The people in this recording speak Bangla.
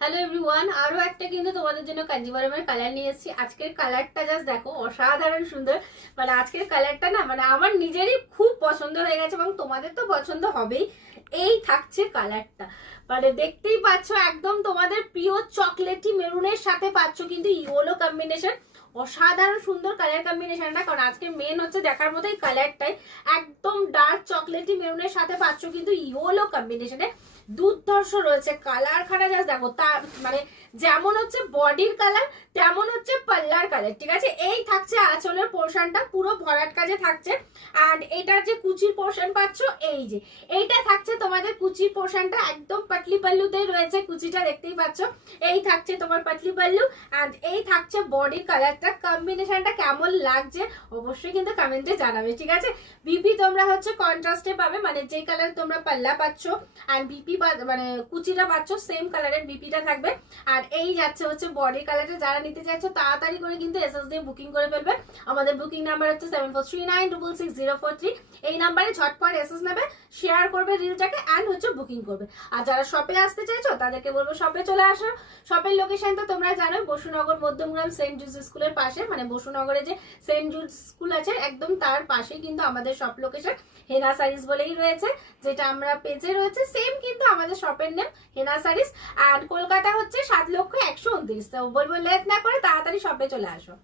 হ্যালো এভরিওয়ান, আরো একটা কিন্তু তোমাদের জন্য কাঞ্জিভারমের কালার নিয়ে এসেছি। আজকের কালারটা জাস্ট দেখো, অসাধারণ সুন্দর। মানে আজকের কালারটা না, মানে আমার নিজেরই খুব পছন্দ হয়ে গেছে এবং তোমাদের তো পছন্দ হবেই। এই থাকছে কালারটা, মানে দেখতেই পাচ্ছ একদম তোমাদের প্রিয় চকলেটি মেরুনের সাথে পাচ্ছ কিন্তু ইয়েলো কম্বিনেশন। অসাধারণ সুন্দর কালার কম্বিনেশনটা, কারণ আজকে মেন হচ্ছে দেখার মতো এই কালারটাই। একদম ডার্ক চকলেটি মেরুনের সাথে পাচ্ছ কিন্তু ইয়েলো কম্বিনেশনে। দুর্ধর্ষ রয়েছে কালার খানা, জাস্ট দেখো তার মানে যেমন হচ্ছে বডির কালার তেমন হচ্ছে পাল্লার কালার। ঠিক আছে, এই থাকছে আঁচলের পোর্শনটা পুরো ভরাট কাজে থাকছে। অ্যান্ড এটার যে কুচির পোর্শন পাচ্ছ, এই যে এইটা থাকছে তোমাদের কুচির পোর্শনটা একদম পাতলি পাল্লুতেই রয়েছে। কুচিটা দেখতেই পাচ্ছ, এই থাকছে তোমার পাতলি পাল্লু। অ্যান্ড এই থাকছে বডির কালারটা। কম্বিনেশনটা কেমন লাগছে অবশ্যই কিন্তু কমেন্টে জানাবে। ঠিক আছে, বিপি তোমরা হচ্ছে কন্ট্রাস্টে পাবে, মানে যে কালার তোমরা পাল্লা পাচ্ছ অ্যান্ড বিপি মানে কুচিটা পাচ্ছ সেম কালারের বিপিটা থাকবে। আর এই যাচ্ছে হচ্ছে বডি কালারটা। যারা নিতে চাইছো তাড়াতাড়ি করে কিন্তু এসএস দিয়ে বুকিং করে ফেলবে। আমাদের বুকিং নাম্বার হচ্ছে 7439666043। এই নাম্বারে ঝটপট এসএস নেবে, শেয়ার করবে রিলটাকে অ্যান্ড হচ্ছে বুকিং করবে। আর যারা শপে আসতে চাইছো তাদেরকে বলবো শপে চলে আসো। শপের লোকেশন তো তোমরা জানো, বসুনগর মধ্যমগ্রাম সেন্ট জুস স্কুলের পাশে, মানে বসুনগরে যে সেন্ট জুস স্কুল আছে একদম তার পাশেই কিন্তু আমাদের শপ লোকেশন। হেনা সারিস বলেই রয়েছে, যেটা আমরা পেজে রয়েছে সেম কিন্তু আমাদের শপের নেম হেনা সারিস। আর কলকাতা হচ্ছে 7,129,000। তো বলবো লেট না করে তাড়াতাড়ি শপে চলে আসো।